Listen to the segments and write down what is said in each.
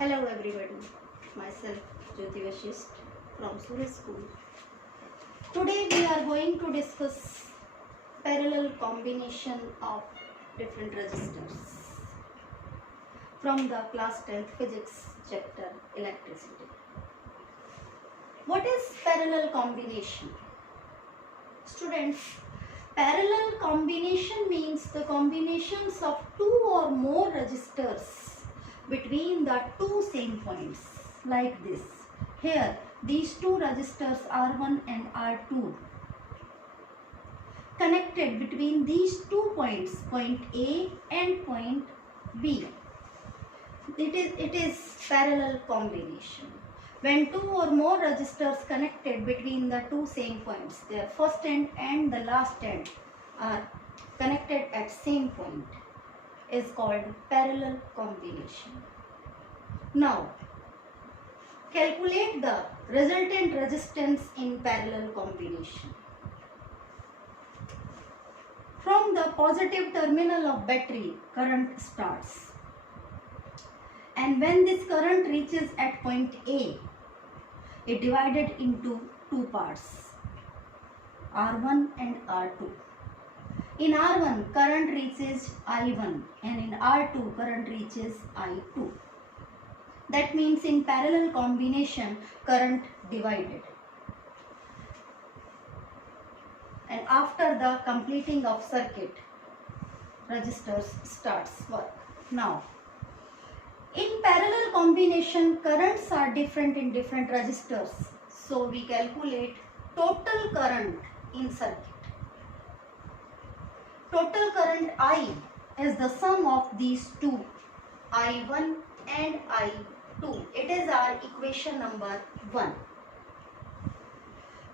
Hello everybody, myself Jyoti Vashist from Surya School. Today we are going to discuss parallel combination of different resistors from the class 10th physics chapter electricity. What is parallel combination? Students, parallel combination means the combinations of two or more resistors between the two same points, like this. Here these two resistors R1 and R2 connected between these two points, point A and point B. It is parallel combination. When two or more resistors connected between the two same points, their first end and the last end are connected at same point, is called parallel combination. Now, calculate the resultant resistance in parallel combination. From the positive terminal of battery, current starts. And when this current reaches at point A, it divided into two parts, R1 and R2. In R1, current reaches I1 and in R2, current reaches I2. That means in parallel combination, current divided. And after the completing of circuit, resistors starts work. Now, in parallel combination, currents are different in different resistors. So we calculate total current in circuit. Total current I is the sum of these two, I1 and I2. It is our equation number 1.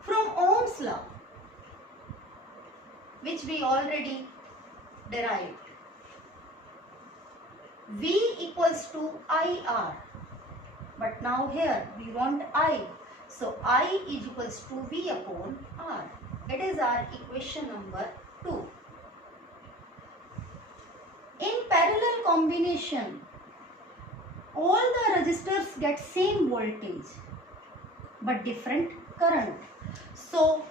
From Ohm's law, which we already derived, V equals to IR. But now here we want I. So I is equals to V upon R. It is our equation number 2. In parallel combination, all the resistors get same voltage but different current. So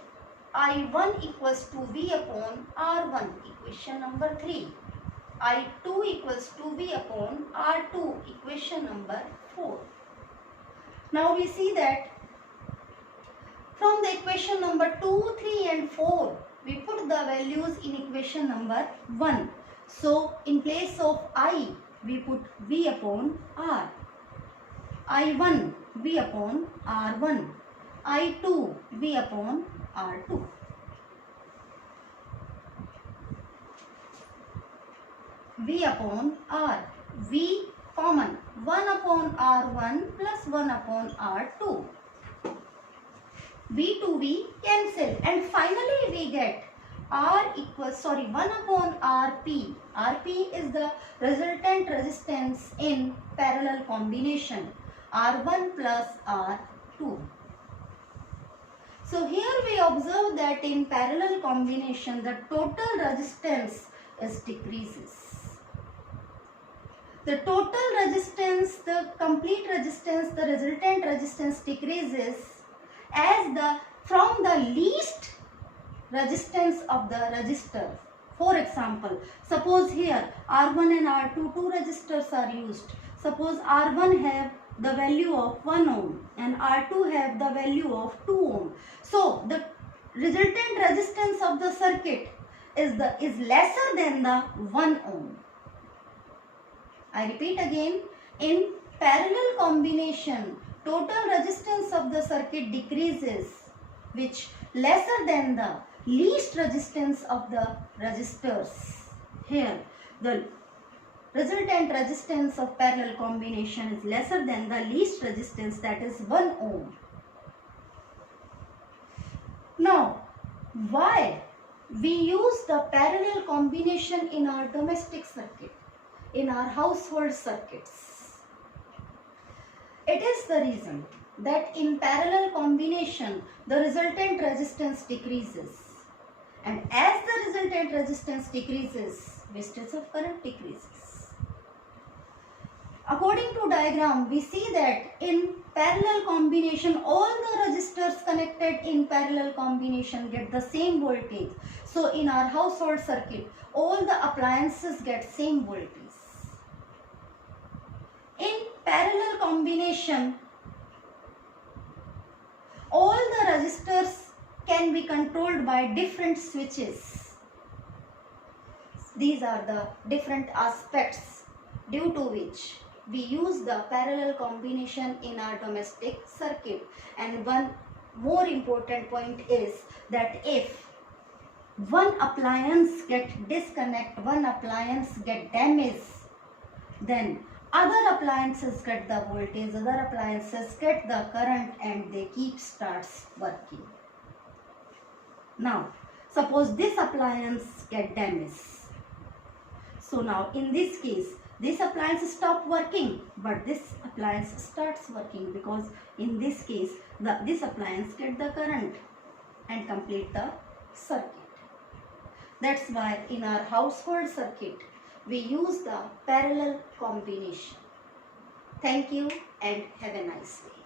I1 equals to V upon R1, equation number 3. I2 equals to V upon R2, equation number 4. Now we see that from the equation number 2, 3 and 4, we put the values in equation number 1. So in place of I, we put V upon R. I1 V upon R1. I2 V upon R2. V upon R. V common. 1 upon R1 plus 1 upon R2. V to V cancel. And finally we get R equals, 1 upon RP. RP is the resultant resistance in parallel combination. R1 plus R2. So here we observe that in parallel combination the total resistance is decreases. The total resistance, the complete resistance, the resultant resistance decreases as from the least resistance of the resistor. For example, suppose here R1 and R2, two resistors are used. Suppose R1 have the value of 1 ohm and R2 have the value of 2 ohm. So the resultant resistance of the circuit is lesser than the 1 ohm. I repeat again, in parallel combination, total resistance of the circuit decreases, which lesser than the least resistance of the resistors. Here, the resultant resistance of parallel combination is lesser than the least resistance, that is 1 ohm. Now, why we use the parallel combination in our domestic circuit, in our household circuits? It is the reason that in parallel combination the resultant resistance decreases, and as the resultant resistance decreases, wastage of current decreases. According to diagram, we see that in parallel combination, all the resistors connected in parallel combination get the same voltage. So in our household circuit, all the appliances get same voltage. In parallel combination, all the resistors can be controlled by different switches. These are the different aspects due to which we use the parallel combination in our domestic circuit. And one more important point is that if one appliance get disconnect, one appliance get damaged, then other appliances get the voltage, other appliances get the current, and they keep starts working. Now suppose this appliance get damaged. So now in this case, this appliance stop working, but this appliance starts working, because in this case this appliance get the current and complete the circuit. That's why in our household circuit we use the parallel combination. Thank you and have a nice day.